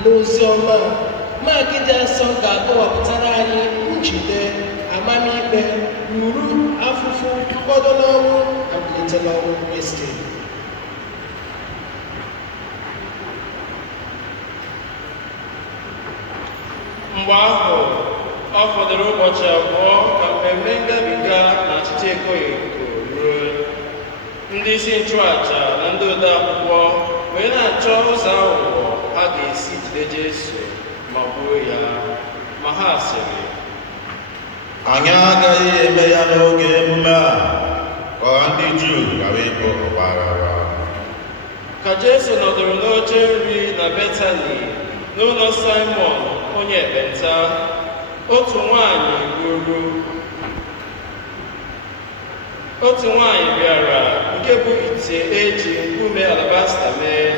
N'oziọma Mark dị Asọ ga-akọwapụtara anyị njide, amamikpe, uru, afụfụ, mkpọdo n'ọnwụ na mbilite n'ọnwụ Kristi. Mgbe ahụ, ọ fọdụrụ ụbọchị abụọ ka mmemme ngabiga na achịcha ekoghị eko ruo. Ndị isi nchụaja na ndị ode akwụkwọ wee na-achọ ụzọ aghụghọ ha ga-esi jide Jesu ma gbuo ya, ma ha sịrị, anyị agaghị eme ya n'oge emume a, ka ndị Juu ghara ịbụ ọgbaghara. Ka Jesu nọdụrụ n'oche nri na Betani n'ụlọ Simon onye ekpenta, otu nwanyị bịara nke bụ ite eji nkume alabasta mee,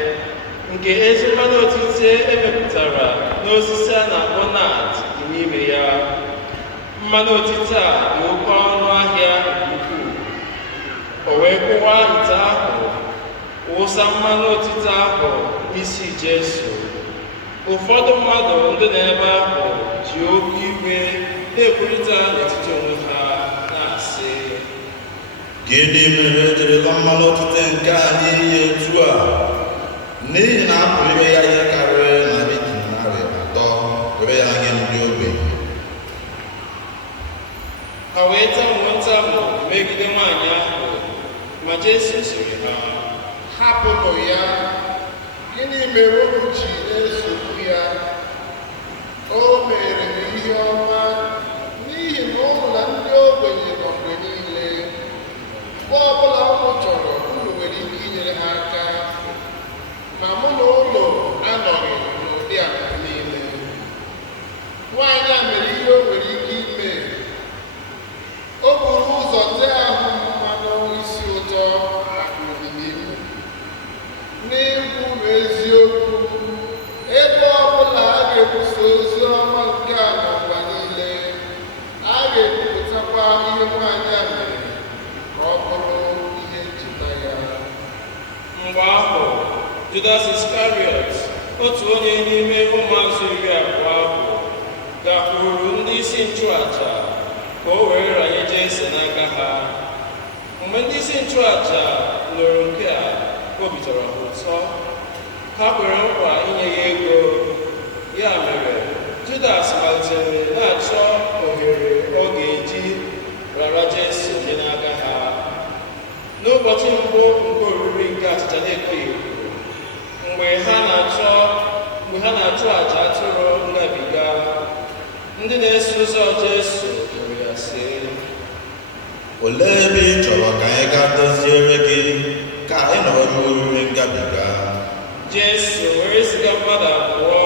nke ezi mmanụ otite emepụtara n'osisi a na-akpọ nard dị n'ime ya. Mmanụ otite a dị oke ọnụ ahịa nke ukwuu. O wee kụwa ite ahụ, wụsa mmanụ otite ahụ n'isi Jesu. Ụfọdụ mmadụ ndị n'ebe ahụ ji oke iwe na-ekwurịta n'etiti onwe ha na-asị, gịnị mere ejirila mmanụ otite nke a n'ihi etu a? N'ihi na a pụrụ ime ya ihe karịrị narị dinarị 3 were ya nye ndị ogbenye. Ha wee tamuo ntamu megide nwaanyị ahụ, ma Jesu sịrị ha, hapụnụ ya, gịnị mere unu ji esogbu ya? O mere m ihe ọma, n'ihi na ụmụ na ndị ogbenye nọ mgbe niile. Mgbe ọbụla unu chọrọ, unu nwere ike inyere ha aka, ma mụ na ụlọ anọghị n'ụdị a niile. Nwaanyị a mere ihe o nwere ike ime. O buru ụzọ tee ahụ mmanụ isi ụtọ maka olili m. N'ikwu eziokwu, ebe ọbụla a ga-ekwusa ozi ọma nke a n'ụwa niile, a ga-ekwupụtakwa ihe nwaanyị a mere ka ọ bụrụ ihe ncheta ya. Mgbe ahụ, Judas Iskariot, otu onye n'ime ụmụazụ 12 ahụ, gakwuru ndị isi nchụaja ka o were ranye Jesu n'aka ha. Mgbe ndị isi nchụaja nụrụ nke a, obi tọrọ ha ụtọ. Ha kwere nkwa inye ya ego. Ya mere, Judas malitere na-achọ ohere ọ ga-eji rara Jesu dị n'aka ha. N'ụbọchị mbụ nke oriri nke achịcha na-ekoghị eko, mgbe ha na-achụ àjà atụrụ ngabiga, ndị na-eso ụzọ Jesu jụrụ ya sị, olee ebe ị chọrọ ka anyị gaa doziere gị ka anyị nọrọ n'oriri ngabiga? Jesu were ziga mmadụ abụọ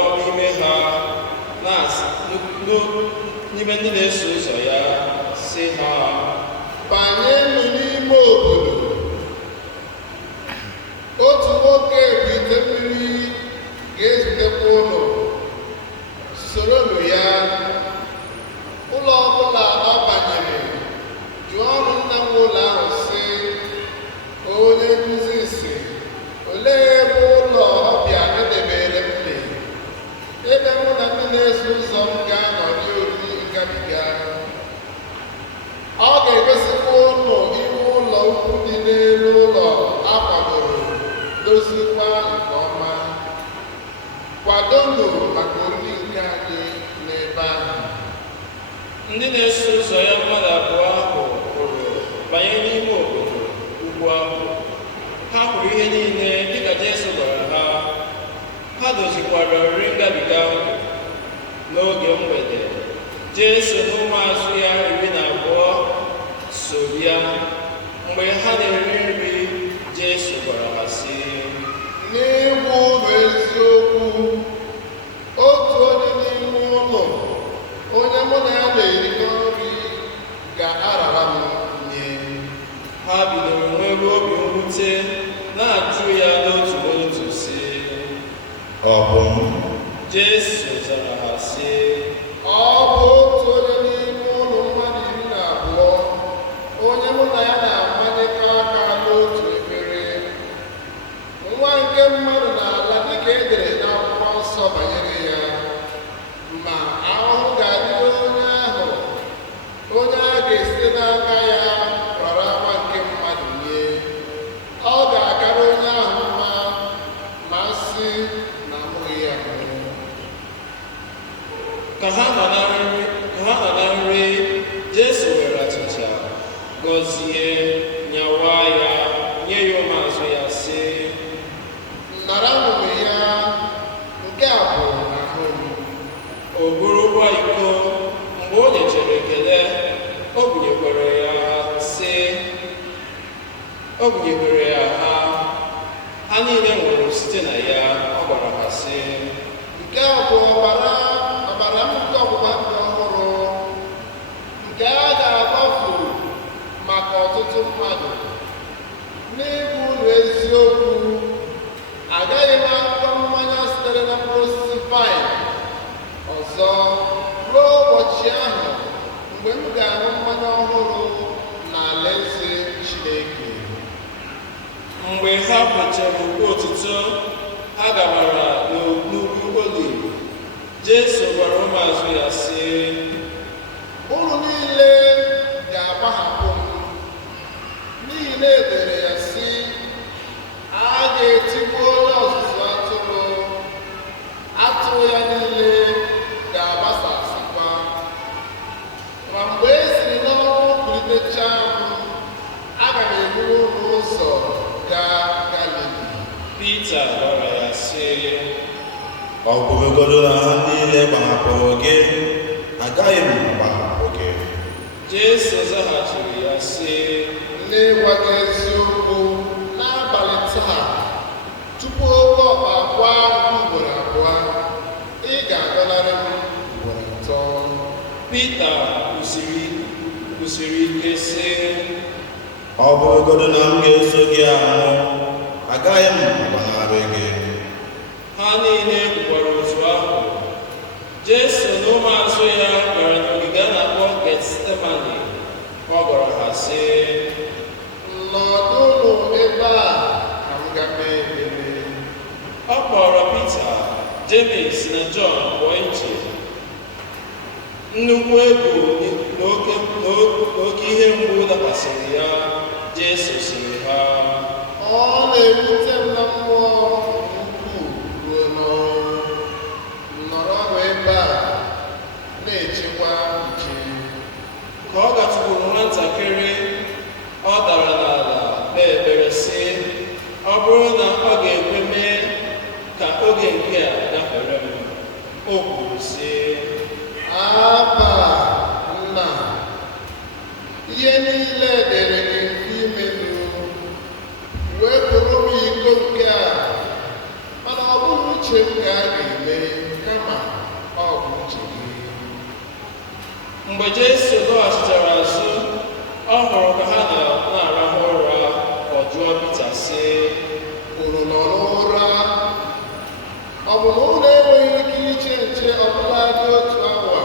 n'ime ndị na-eso ụzọ ya sị ha, banyenụ n'ime obodo. Otu nwoke bụ ite mmiri ga-ezutekwa ụlọ, soronụ ya. Ụlọ ọbụla ọ banyere, jụọ ọrụ nna m ụlọ ahụ sị, onye nkuzi sị, olee ebe ụlọ ọbịa edebere m dị, ebe mụ na ndị na-eso ụzọ m ga-anọrị oriri ngabiga? Ọ ga-egosikwa ụlọ ime ụlọ ukwu dị n'elu ụlọ a kwadoro, dozikwa nke ọma. Kwadonụ maka oriri nke anyị n'ebe ahụ. Ndị na-eso ụzọ ya mmadụ abụọ ahụ pụrụ banye n'ime obodo ugwu ahụ. Ha hụrụ ihe niile dịka Jesu gwara ha. Ha dozikwara oriri ngabiga ahụ. N'oge mgbede, Jesu na ụmụazụ ya 12 so bịa. Mgbe ha na-eri nri, Jesu gwara ha sị, n'ịgwa unu eziokwu, otu onye n'ime ụlọ, onye mụ na ya na-erikọ nri, ga-arara m nye. Ha bidoro nwere obi mwute na-ajụ ya n'otu n'otu sị, ọ bụ m? Jesu zara ha sị, Ọ Ka ha nọ na nri, Jesu were achịcha, gọzie, nyawa ya, nye ya ụmụazụ ya sị, nara ṅụrụ ya, nke a bụ ahụ m. O burukwa iko, mgbe o nyechara ekele, o bunyekwere ya ha niile ṅụrụ site na ya. Ọ gwara ha sị, nke a bụ ọbara m nke ọgbụgba ndụ ọhụrụ, nke a ga-agbafu maka ọtụtụ mmadụ. N'ịbụ unu eziokwu, agaghị m aṅụ mmanya sitere na mkpụrụ osisi vaịn ọzọ ruo ụbọchị ahụ mgbe m ga-aṅụ mmanya ọhụrụ n'alaeze Chineke. Mgbe ha kwechara ukwe otuto, ha gabara n'ugwu Oliv. Jesu gwara ụmụazụ ya sị, unu niile ga-agbahapụ m, n'ihi na e dere ya sị, a ga-etigbu onye ọzụzụ atụrụ ya niile ga-agbasasịkwa. Ma mgbe e siri n'ọnwụ kulitecha m, aga m eburu unu ụzọ gaa Galili. Pita gwara ya sị, ọ bụrụgodu na ha niile gbahapụrụ gị, agaghị m agbahapụ gị. Jesu zaghachiri ya sị, n'ịgwa gị eziokwu, n'abalị taa, tupu oke ọkpa akwa ugboro abụọ, ị ga-agọnarị m ugboro atọ. Pita kwusiri ike sị, Ọ bụrụgodu na m ga-eso gị anwụ, agaghị m agbanarị gị. ha niile kwukwara otu ahụ. Jesu na ụmụazụ ya gara n'ogige a na-akpọ Getsemani. Ọ gwara ha sị, nọdụnụ ebe a ka m gaa ekpere. ọ kpọrọ Pita, Jemis na Jọn pụọ iche. Nnukwu egwu na oke ihe mgbu dakwasịrị ya. Jesu sịrị ha, Ọ na-ewute m na mmụọ ukwuu ruo n'ọnwụ. Nọrọnụ ebe a na-echekwa nche. ka ọ gatụkwuru nwatakịrị, ọ dara n'ala kpee ekpere sị, ọ bụrụ na ọ ga-ekwe mee ka oge nke a gafere m. O kwuru sị, Aba, Nna, ihe niile dere gị mfe imezu. Wepụrụ m iko nke a, mana ọ bụghị uche m ka a ga-eme, kama ọ bụ uche gị. mgbe Jesu lọghachitere azụ, ọ hụrụ ka ha na-arahụ ụra. Ọ jụọ Pita sị, Unu nọ n'ụra? Ọ bụ na unu enweghị ike iche nche ọbụla dị otu awa?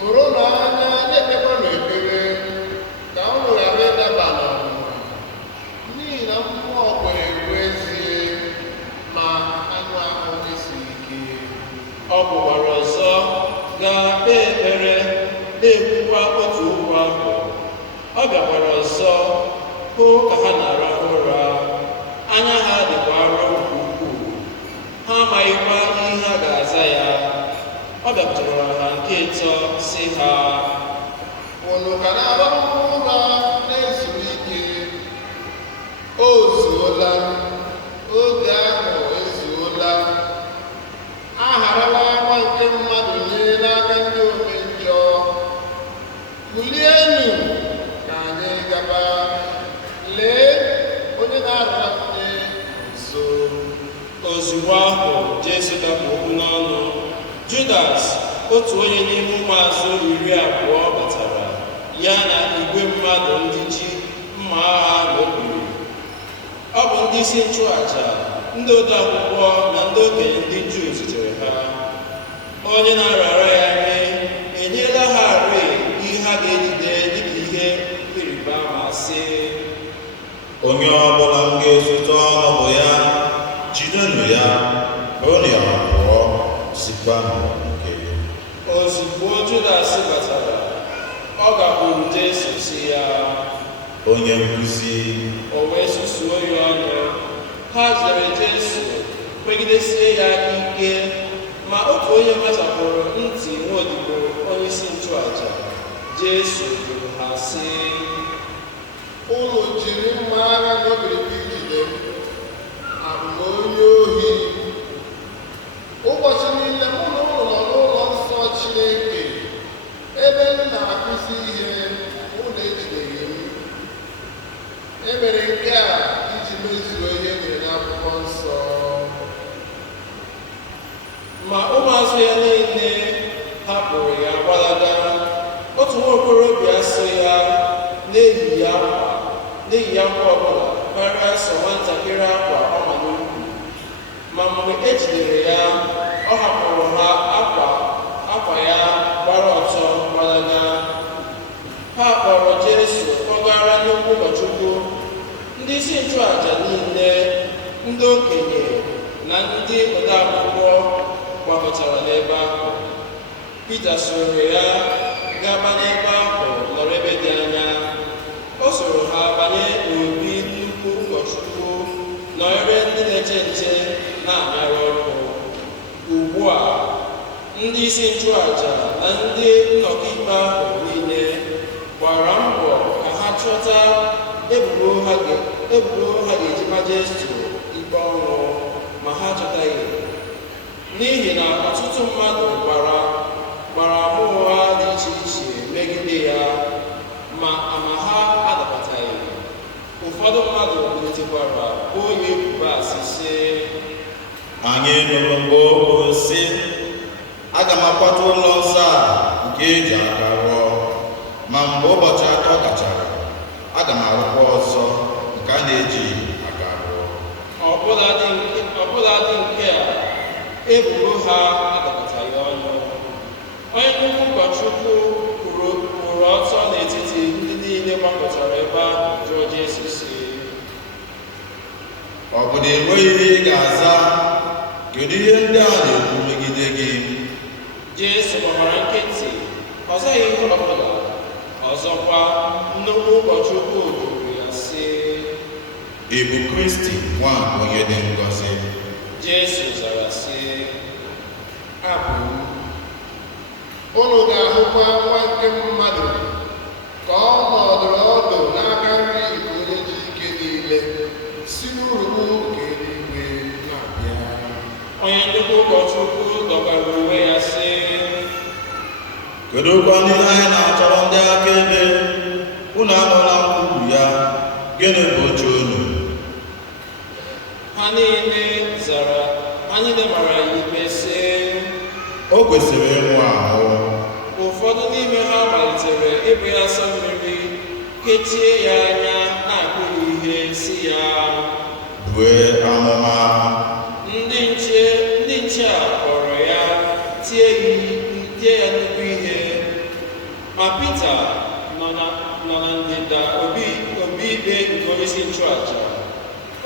Mụrụ n'anya na-ekpekwanụ ekpere ka unu ghara ịdaba n'ọnwụnwa. N'ihi na mmụọ kwere ekwe ezie, ma anụ ahụ esighị ike. ọ pụkwara ọzọ gaa kpee ekpere, na-ekwukwa otu okwu ahụ. Ọ bịakwara ọzọ hụ ka ha na-arahụ ụra, anya ha dịkwa arọ nke ukwuu, ha amaghịkwa ihe ha ga-aza ya. Ọ bịakwutere ha nke ịtọ sị ha, Unu ka na-arahụ ụra na-ezuru ike? O zuola, oge ahụ ezuola. A gharala nwa nke mmadụ nye n'aka ndị ome njọ. Kulienụ ka anyị gaba. Lee, onye na-arahụnye nso. ozugbo ahụ Jesu dapụ okwu n'ọnụ. Judas, otu onye n'ime ụmụazụ 12 batara, ya na igwe mmadụ ndị ji mma agha na okpuru. Ọ bụ ndị isi nchụaja, ndị odeakwụkwọ na ndị okenye ndị Juu zutere ha. Onye na-arara ya nye enyela ha arịị ihe ha ga-ejide dịka ihe ịrịba ama sị, Onye ọbụla m ga-esote ọnọdụ ya, jidenụ ya, bụrụ ya pụọ, sikwa nke. ozugbo Judas batara, ọ gakwuru Jesu sị ya, Onye nkuzi, o wee susuo ya ọnụ. Ha jidere Jesu, kpegidesie ya aka ike, Ma otu onye kpachapụrụ ntị nwaodibo onyeisi nchụaja Jesu jụrụ ha sị, unu jiri mma agha na obirikwa ijide m, abụ m onye ohi. Ụbọchị niile mụ na unu nọ n'ụlọ nsọ Chineke ebe m na-akụzi ihe, unu ejideghị m. E mere nke a iji mezuo ihe nyere n'akwụkwọ nsọ. Ma ụmụazụ ya niile hapụrụ ya gbalaga. Otu nwa okorobịa so ya na-eyighị akwa ọbụla karịa sọ nwatakịrị akwa ọ ma n'ukwu. Ma mgbe e jidere ya, ọ hapụrụ ha akwa ya gbara ọtọ gbalaga. Ha kpọrọ Jesu kpọgara n'okwu ụkọchukwu. Ndị isi nchụaja niile, ndị okenye na ndị odeakwụkwọ gbakọtara n'ebe ahụ. Pita soro ya gaba n'ebe ahụ nọrọ ebe dị anya. O soro ha banye n'obi nnukwu ụkọchukwu nọ ebe ndị na-eche nche na-anyara ọkụ. Ugbu a, ndị isi nchụaja na ndị nnọkọ ikpe ahụ niile gbara mbọ ka ha chọta ebubo ha ga-eji ma Jesu ikpe ọnwụ, ma ha achọtaghị. N'ihi na ọtụtụ mmadụ gbara ama ụgha dị iche iche megide ya, ma ama ha adabataghị. Ụfọdụ mmadụ butekwara onye ebubo asị sị, anyị nụrụ mgbe o kwuru sị, aga m akwatu ụlọ nsọ a nke eji aka rụọ, ma mgbe ụbọchị atọ gachara, aga m arụkwa ọzọ nke a na-eji aka rụọ. Ọbụladị nke a ebubo ha adabataghị ọnụ. Onye nnukwu ụkọchukwu kwụrụ ọtọ n'etiti ndị niile gbakọtara ebe ahụ jụọ Jesu sị, ọ bụ na enweghị ihe ị ga-aza? Kedu ihe ndị a na-ekwu megide gị? Jesu gbara nkịtị, ọ zaghị ihe ọbụla. Ọzọkwa, nnukwu ụkọchukwu jụrụ ya sị, ị bụ Kristi, nwa onye dị ngọzi? Jesu zara sị, abụ m. Unu ga-ahụkwa Nwa nke Mmadụ ka ọ nọdụrụ ọdụ n'aka nri nke onye ji ike niile si n'urukpu nke eluigwe na-abịa. Onye nnukwu ụkọchukwu dọbara uwe ya sị, kedu ụkwa n'ihe anyị na-achọrọ ndị akaebe? Unu anụla nkwupụ ya, gịnị bụ uche unu? Ha niile mara ya ikpe sị, o kwesịrị ịnwụ anwụ. Ụfọdụ n'ime ha malitere ịbụ ya asọ mmiri, kechie ya anya, na-akpụ ya ihe si ya, bue amụma. Ndị nche a kpọrọ ya, tie ya nnukwu ihe. Ma Pita nọ na ndịda obi ikpe nke onyeisi nchụaja.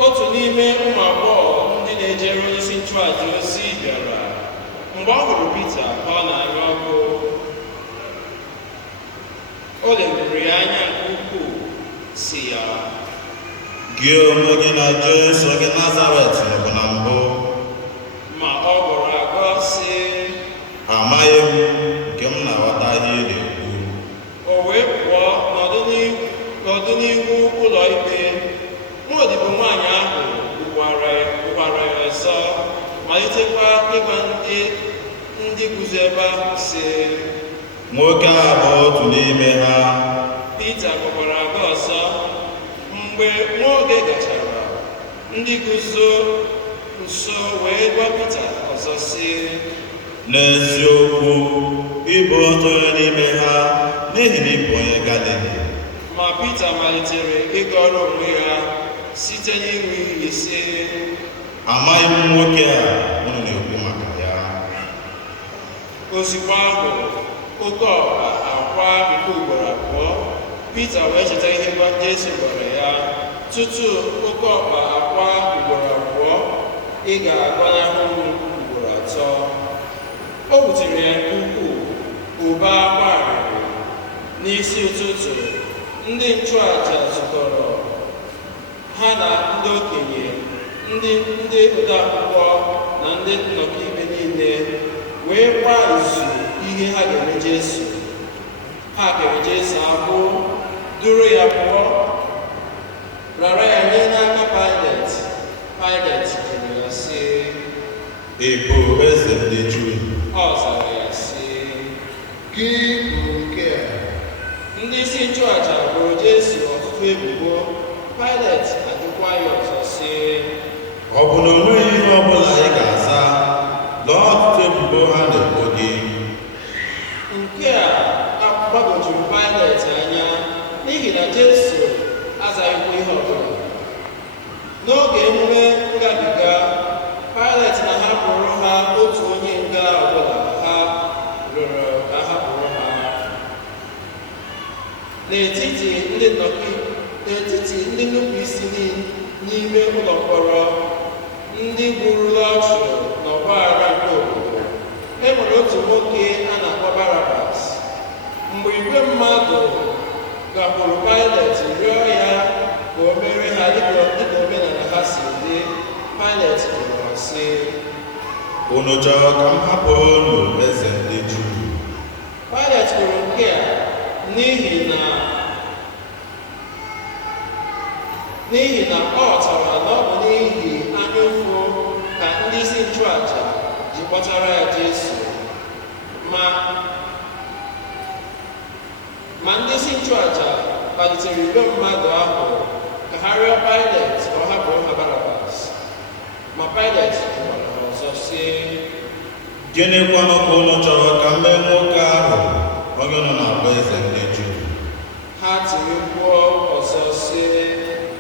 Otu n'ime ụmụ agbọghọ ndị na-ejere onyeisi nchụaja ozi bịara. Mgbe ọ hụrụ Pita ka ọ na-arụ ọkụ, o leliri ya anya nke ukwuu, si ya, gị onwe gị na Jesu gị Nazaret nọbụ na mbụ? Ma ọ gọrọ agọ sị, amaghị m, nke m na-aghọta ihe ị na-ekwu. O wee pụọ nọdụ n'ihu ụlọ ikpe. Nwaodibo nwaanyị ahụ gbukwara ya ọzọ, malitekwa ịgwa ndị guzo ebe ahụ sị, nwoke a bụ otu n'ime ha. Pita gọkwara agọ ọzọ. Mgbe nwa oge gachara, ndị guzo nso wee gwa Pita ọzọ sị, n'eziokwu, ịbụ otu onye n'ime ha, n'ihi na ịbụ onye Galili. Ma Pita malitere ịgọrọ onwe ya site n'ịṅụ iyi sị, amaghị m nwoke a unu na-ekwu maka ya. Ozugbo ahụ, oke ọkpa akwa nke ugboro abụọ. Pita wee cheta ihe Jesu gwara ya, tutu oke ọkpa akwa ugboro abụọ, ị ga-agbanahụ m ugboro atọ. O wutere ya nke ukwuu, ụba akwa arịrị. N'isi ụtụtụ, ndị nchụaja zukọrọ, ha na ndị okenye, ndị odeakwụkwọ na ndị nnọkọ ikpe niile wee kwa izu ihe ha ga-eme Jesu. Ha kere Jesu agbụ, duru ya pụọ, rara ya nye n'aka Pilet. Pilet jụrụ ya sị, ị bụ eze ndị Juu? Ọ zara ya sị, gị bụ nke a. ndị isi nchụaja boro Jesu ọtụtụ ebubo. Pilet ajụkwa ya ọzọ sị, ọ bụ na o nweghị ihe ọ bụla ị ga-aza lọọ ọtụtụ ebubo ha na-ebo gị? nke a gbagwojuru Pilet anya n'ihi na Jesu azaghịkwa ihe ọbụla. N'oge emume ngabiga, Pilet na-ahapụrụ ha otu onye nga ọbụla ha rịọrọ ka a hapụrụ ha. N'etiti ndị nnupụisi n'ime ụlọ mkpọrọ, ndị gburula ọchụ n'ọgbaghara nke obodo, e nwere otu nwoke a na-akpọ Barabas. Mgbe igwe mmadụ gakwuru Pilet rịọ ya ka o mere ha dịka omenala ha si dị, Pilet jụrụ ha sị, unu chọrọ ka m hapụ unu eze ndị Juu? Pilet kwuru nke a n'ihi na ọ ghọtara na ọ bụ n'ihi anyaụfụ ka ndị isi nchụaja ji kpọtara ya Jesu. Ma ndị isi nchụaja kpalitere igwe mmadụ ahụ ka ha rịọ Pilet ka ọ hapụrụ ha Barabas. Ma Pilet jụkwara ha ọzọ sị, gịnịkwanụ ka unu chọrọ ka m mee nwoke ahụ onye unu na-akpọ eze ndị Juu? ha tiri mkpu ọzọ sị,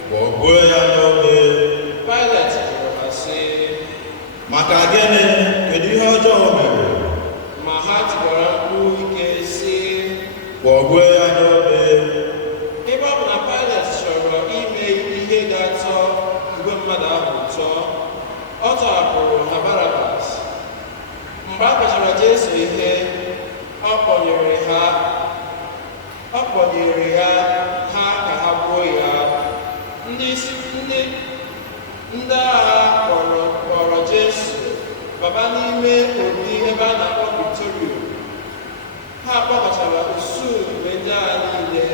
gbọgbuo ya n'obe. Pilet jụrụ ha sị, maka gịnị? Kedu ihe ọjọọ o mere? ma ha tikwara mkpu ike sị, gbọgbuo ya n'obe. ebe ọ bụ na Pilet chọrọ ime ihe ga-atọ igwe mmadụ ahụ ụtọ, ọ tọhapụrụ ha Barabas. Mgbe a kpachara Jesu ihe, ọ kpọnyere ya ha ka ha gbuo ya. Ndị agha kpọrọ Jesu baba n'ime obi ebe a na-akpọ Praetorium. Ha kpọkọtara usuu igwe ndị agha niile.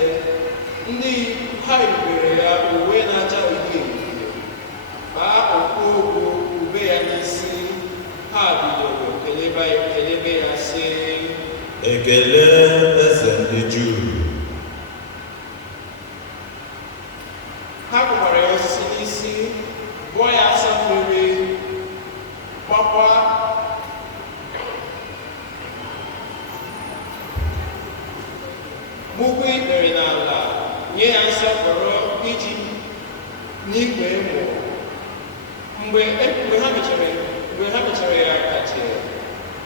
Ndị ha yibere ya uwe na-acha uhie uhie, kpaa okpu ogwu ube ya n'isi. Ha bidoro kelebe ya sị, ekele eze ndị Juu. ha kụkwara ya osisi n'isi, bụọ ya asa mmiri, gbukwa ikpere n'ala, nye ya nsọpụrụ iji n'igwe emo. Mgbe ha mechara ya kachi,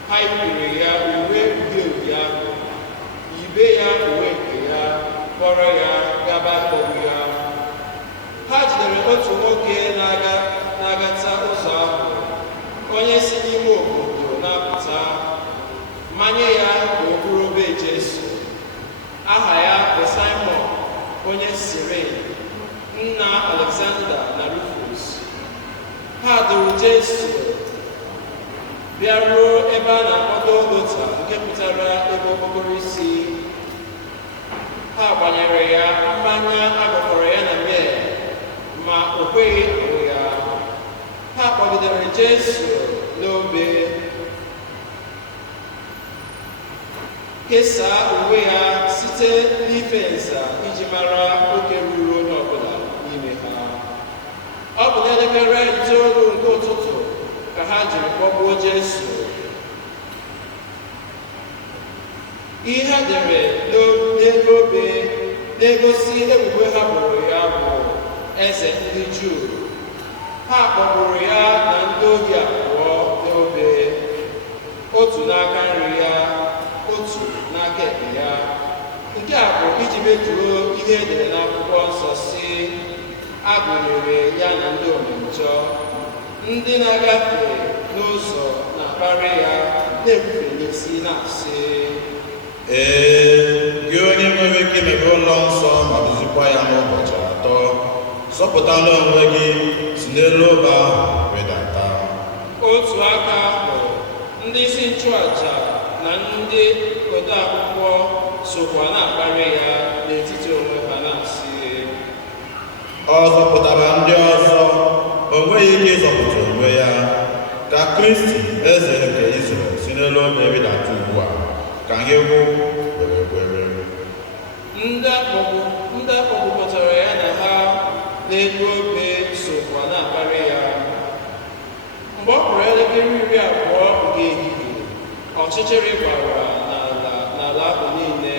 ha yipụrụ ya uwe uhie uhie ahụ, yibe ya uwe nke ya, kpọrọ ya gaba kpọgbu ya. Ha jidere otu nwoke na-agata ụzọ ahụ, onye si n'ime obodo na-apụta, manye ya ka o buru obe Jesu. Aha ya bụ Simon onye Sirin, nna Alexander na Rufus. Ha duru Jesu bịaruo ebe a na-akpọ Golgota, nke pụtara ebe okpokoro isi. Ha gbanyere ya mmanya agwakọrọ ya na miel, ma o kweghị aṅụ ya. Ha kpọgidere Jesu n'obe, kesaa uwe ya site n'ife nza iji mara oke ruru onye ọbụla n'ime ha. Ọ bụ n'elekere 9 nke ụtụtụ ka ha jiri kpọgbuo Jesu. Ihe ha dere n'elu obe na-egosi ebubo ha boro ya bụ eze ndị Juu. Ha kpọgburu ya na ndị ohi abụọ n'obe, otu n'aka nri ya, otu n'aka ekpe ya. Nke a bụ iji metuo ihe edere n'akwụkwọ nsọ si, a gụnyere ya na ndị omenjọ, ndị na-agafe n'ụzọ na-akparị ya, na-ebufe n'isi na-asị, gị onye nwere ike imebe ụlọ nsọ ma duzikwa ya n'ụbọchị 3, zọpụtala onwe gị si n'elu obe ahụ rịdata. otu aka ahụ ndị isi nchụaja na ndị ode akwụkwọ sokwa na-akparị ya n'etiti onwe ha na-asị, ọ zọpụtara ndị ọzọ, o nweghị ike ịzọpụta onwe ya. Ka Kristi eze nke Izrel si n'elu obe rịdata ugbu a, ka anyị hụ were kwere. Ndị akpọgbukọtara ya na ha n'elu obe sokwa na-akparị ya. Mgbe ọ kụrụ elekere 12 nke ehihie, ọchịchịrị gbara n'ala ahụ niile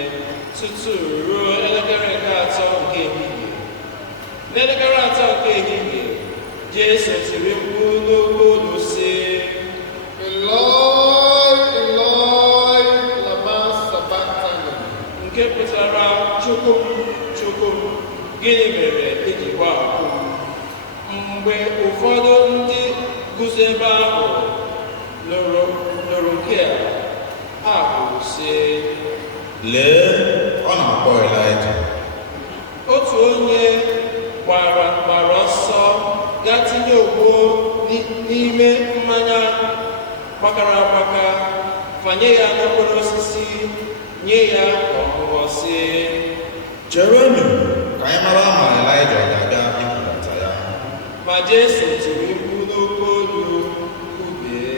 tutu ruo elekere nke 3 nke ehihie. N'elekere 3 nke ehihie, Jesu tiri mkpu n'oke olu sị, Eloi, Eloi, lama sabachthani, nke pụtara Chukwu m, Chukwu m, gịnị mere i ji gbahapụ m? Mgbe ụfọdụ ndị guzo ebe ahụ nụrụ nke a, ha kwuru sị, Lee, ọ na-akpọ Elaịja. otu onye gbara ọsọ gaa tinye ogbo n'ime mmanya gbakara agbaka, fanye ya n'okporo osisi, nye ya ka ọ ṅụọ, sị, Cherenụ ka anyị mara ma Elaịja ọ ga-abịa ibudata ya. ma Jesu tiri mkpu n'oke olu, kubie.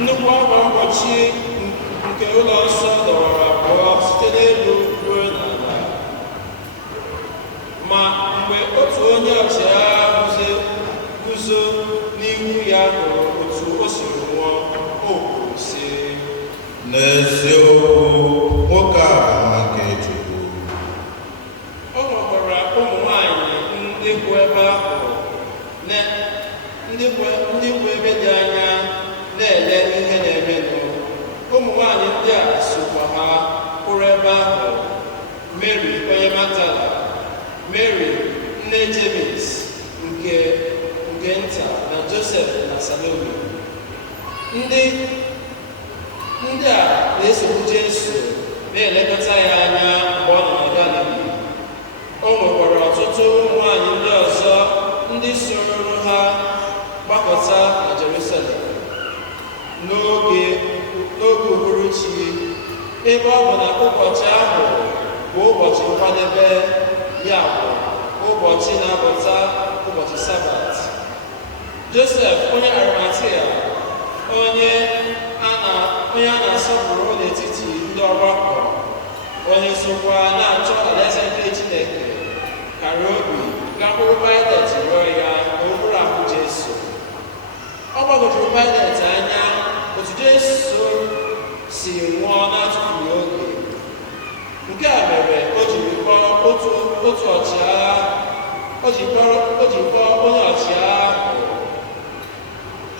Nnukwu akwa mgbochi nke ụlọ nsọ dọwara abụọ site n'elu ruo n'ala. Ma mgbe otu onye ọchịagha guzo n'ihu ya hụrụ otu o siri nwụọ, o kwuru sị, N'eziokwu, nwoke a bụ nwa nke Chukwu. ọ nwekwara ụmụ nwanyị ndị bụ ebe ahụ, ndị bụ ebe dị anya na-ele ihe na-emenụ. Ụmụ nwanyị ndị a sokwa ha kwụrụ ebe ahụ: Mary onye Magdala, Mary nne Jemis nke nta, na Josef na Salome. Ndị a na-esogbu Jesu na-elekọta ya anya mgbe ọ nọ na Galili. O nwekwara ọtụtụ ụmụ nwanyị ndị ọzọ ndị soro ha gbakọta na Jerusalem n'oge uhuruchi, ebe ọ bụ na ụbọchị ahụ bụ ụbọchị nkwadebe, ya bụ ụbọchị na-abụta ụbọchị Sabat. Josef onye Arimatia, onye a na-asọpụrụ n'etiti ndị ọgbakọ, onye sokwa na-achọ alaeze nke Chineke, kara obi gakwuru Pilet rịọ ya ka o bụrụ ahụ Jesu. Ọ gbagojuru Pilet anya otu Jesu si nwụọ n'atụfughị oge. Nke a mere o jiri kpọọ onye ọchịagha ahụ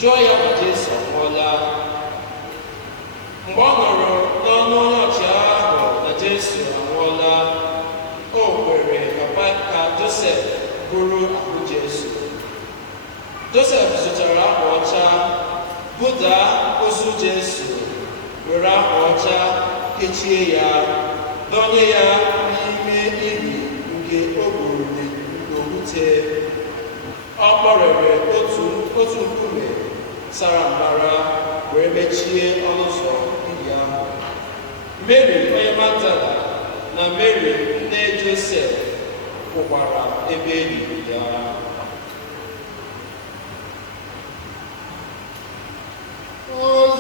jụọ ya ma Jesu anwụọla. Mgbe ọ nọrọ n'ọnụ onye ọchịagha ahụ na Jesu anwụọla, o kwere ka Josef bụrụ ahụ Jesu. Josef zụtara akwa ọcha, budaa ozu Jesu, were akwa ọcha kechie ya, dọnye ya n'ime ili nke o gburu n'okwute. Ọ kpọrere otu nkume sara mbara wee mechie ọnụ ụzọ ili ahụ. Mary onye Magdala na Mary nne Josef kwụkwara ebe e liri ya. Oh,